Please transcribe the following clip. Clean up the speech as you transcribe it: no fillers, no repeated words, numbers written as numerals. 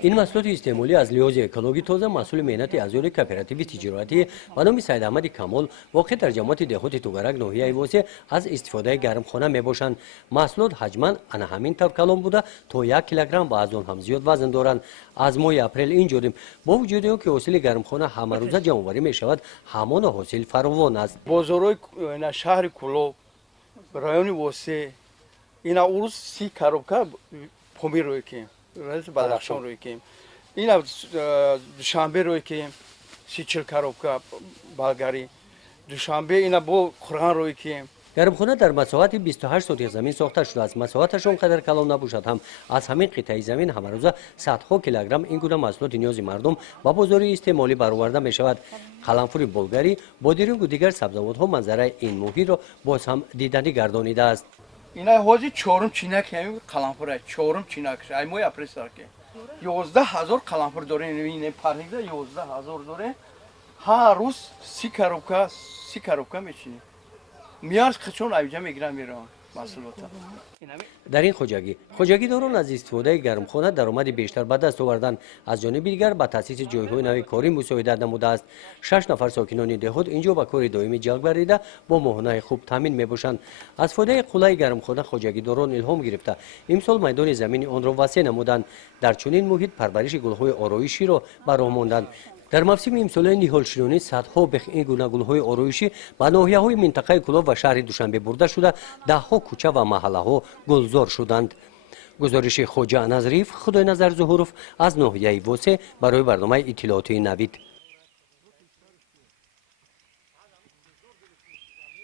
این محصولات استعمالی از لحاظ اکولوژی تازه محصول مهنت اعضای کوپراتیو تجارتی به نام سید احمد کمال واقع در جماعت دهات توگرک ناحیه واسه از استفاده گرمخانه میباشند. محصولات حجما انا همین طور کلان بوده تا 1 کیلوگرم و از آن هم زیاد وزن دارند. از ماه اپریل اینجوریم با وجود اینکه حاصل گرمخانه همه روزه جمع‌آوری میشود همان حاصل فراوان است. بازارهای شهر کلو رایون واسه اینا اروز 30 کاروبکا پومیر روی کیم رئیس بدخشان روی کیم اینا دوشنبه روی کیم 30 کاروبکا بالگاری دوشنبه اینا با خوران روی کیم. گرمخانه در مساحت 28 سوتی زمین ساخته شده است. مساحتش اونقدر کلان نباشد هم از همین قطعه زمین همه روزه صدها کیلوگرم این گونه محصولات نیاز مردم با بازار استعمالی برآورده می شود. قلمفور بلگاری بادرنگ و دیگر سبزیجات ها منظره این محیط را باز هم دیدنی گردانیده است. اینا حاضر چهارم چینک همین قلمفور چهارم چینک ای موی اپریسار که 11000 قلمفور داره این پرنده 11000 داره هر روز 30 کاروبکا میچینه میارز خچون ایجا میگیرن میرن محصولات. در این خوجگی داران از استفاده گرمخانه درآمد بیشتر به دست آوردن. از جانب دیگر به تاسیس جایهای نوی کاری مساعدت نموده است. 6 نفر ساکنان دهات اینجا به کار دائمی جلب گردیده با ماهانه خوب تامین میباشند. از استفاده قلعه گرمخانه خوجگی داران الهام گرفته امسال میدان زمین آن را وسیع نمودند. در چنین محیط پرورش گلهای آرایشی را به راه ماندند. در موسم امسال نهالشینی صدها بخ این گونه گلهای آرایشی به ناحیه‌های منطقه کلو و شهر دوشنبه برده شده دهها کوچه و محله‌ها گلزار شدند. گزارش خوجا نظریف خدای نظر ظهورов از ناحیه واسه برای برنامه اطلاعاتی نوید.